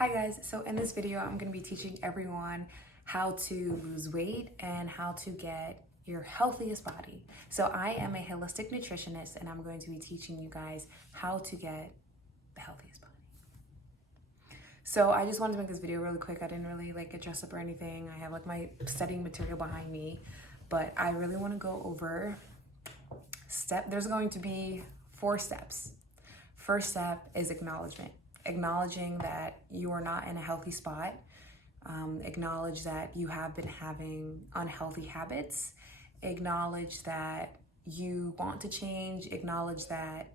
Hi guys, so in this video I'm going to be teaching everyone how to lose weight and how to get your healthiest body. So I am a holistic nutritionist and I'm going to be teaching you guys how to get the healthiest body. So I just wanted to make this video really quick. I didn't really get dressed up or anything. I have my studying material behind me, but I really want to go over there's going to be 4 steps. First step is acknowledgement. Acknowledging that you are not in a healthy spot. Acknowledge that you have been having unhealthy habits. Acknowledge that you want to change. Acknowledge that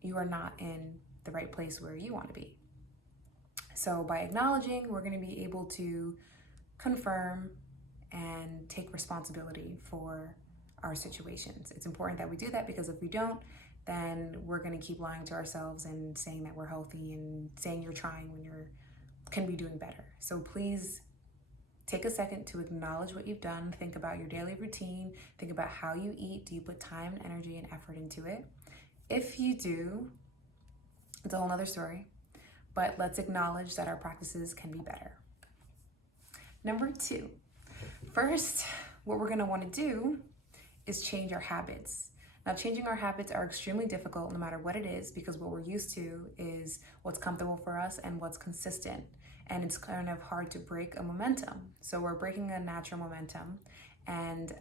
you are not in the right place where you want to be. So by acknowledging, we're going to be able to confirm and take responsibility for our situations. It's important that we do that because if we don't, then we're going to keep lying to ourselves and saying that we're healthy and saying you're trying when you can be doing better. So please take a second to acknowledge what you've done. Think about your daily routine. Think about how you eat. Do you put time, energy, and effort into it? If you do, it's a whole nother story. But let's acknowledge that our practices can be better. Number 2, first, what we're going to want to do is change our habits. Now, changing our habits are extremely difficult no matter what it is because what we're used to is what's comfortable for us and what's consistent. And it's kind of hard to break a momentum. So we're breaking a natural momentum. And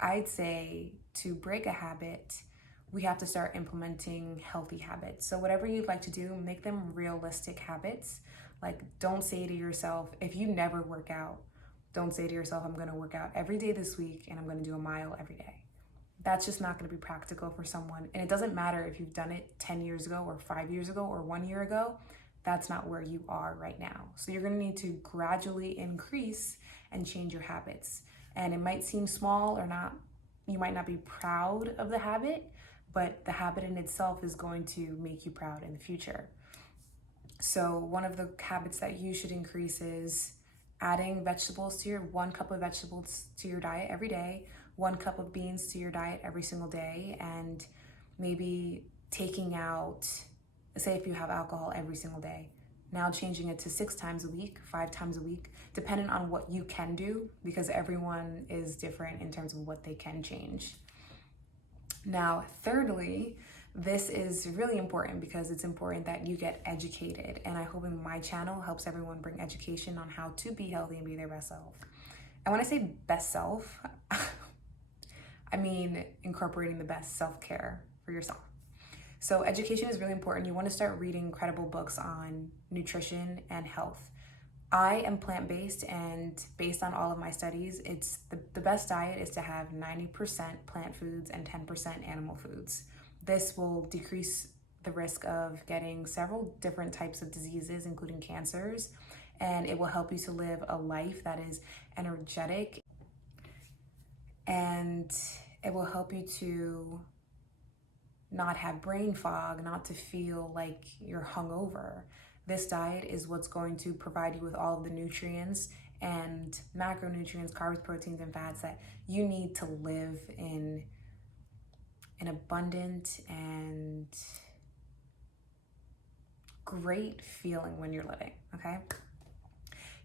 I'd say to break a habit, we have to start implementing healthy habits. So whatever you'd like to do, make them realistic habits. Don't say to yourself, if you never work out, don't say to yourself, I'm going to work out every day this week and I'm going to do a mile every day. That's just not going to be practical for someone. And it doesn't matter if you've done it 10 years ago or 5 years ago or 1 year ago. That's not where you are right now. So you're going to need to gradually increase and change your habits. And it might seem small or not. You might not be proud of the habit, but the habit in itself is going to make you proud in the future. So one of the habits that you should increase is adding vegetables to 1 cup of vegetables to your diet every day, 1 cup of beans to your diet every single day, and maybe taking out, say if you have alcohol every single day, now changing it to 6 times a week, 5 times a week, depending on what you can do, because everyone is different in terms of what they can change. Now, thirdly, this is really important because it's important that you get educated. And I hope in my channel helps everyone bring education on how to be healthy and be their best self. And when I say best self, I mean incorporating the best self-care for yourself. So education is really important. You want to start reading credible books on nutrition and health. I am plant-based, and based on all of my studies, it's the best diet is to have 90% plant foods and 10% animal foods. This will decrease the risk of getting several different types of diseases, including cancers, and it will help you to live a life that is energetic, and it will help you to not have brain fog, not to feel like you're hungover. This diet is what's going to provide you with all of the nutrients and macronutrients, carbs, proteins, and fats that you need to live in an abundant and great feeling when you're living, okay?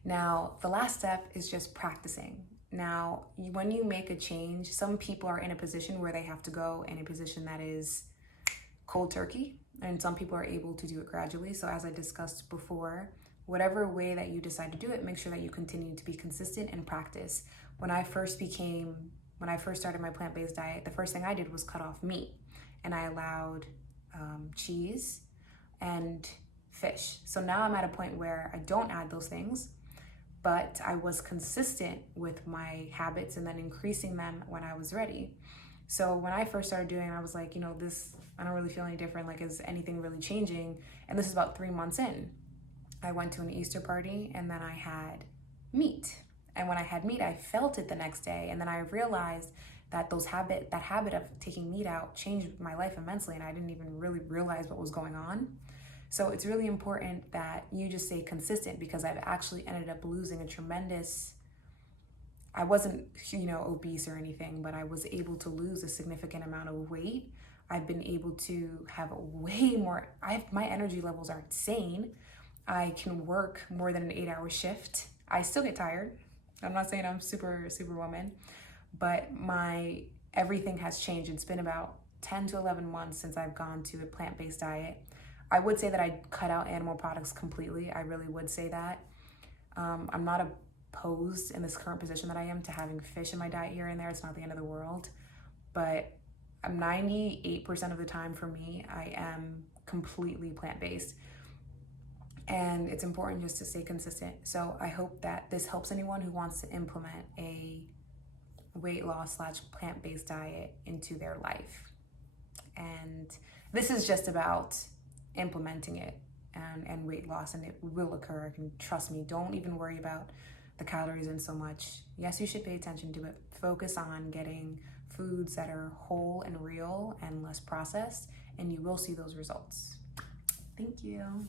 Now, the last step is just practicing. Now, when you make a change, some people are in a position where they have to go in a position that is cold turkey, and some people are able to do it gradually. So as I discussed before, whatever way that you decide to do it, make sure that you continue to be consistent and practice. When I first started my plant-based diet, the first thing I did was cut off meat, and I allowed cheese and fish. So now I'm at a point where I don't add those things, but I was consistent with my habits and then increasing them when I was ready. So when I first started doing it, I was like, I don't really feel any different. Is anything really changing? And this is about 3 months in. I went to an Easter party and then I had meat. And when I had meat, I felt it the next day. And then I realized that that habit of taking meat out changed my life immensely. And I didn't even really realize what was going on. So it's really important that you just stay consistent, because I've actually ended up losing I wasn't, obese or anything, but I was able to lose a significant amount of weight. I've been able to have way more, my energy levels are insane. I can work more than an 8-hour shift. I still get tired. I'm not saying I'm superwoman, but everything has changed. It's been about 10 to 11 months since I've gone to a plant-based diet. I would say that I cut out animal products completely. I really would say that. I'm not opposed in this current position that I am to having fish in my diet here and there. It's not the end of the world, but 98% of the time for me, I am completely plant-based. And it's important just to stay consistent. So I hope that this helps anyone who wants to implement a weight loss / plant-based diet into their life. And this is just about implementing it and weight loss, and it will occur. And trust me, don't even worry about the calories in so much. Yes, you should pay attention to it. Focus on getting foods that are whole and real and less processed, and you will see those results. Thank you.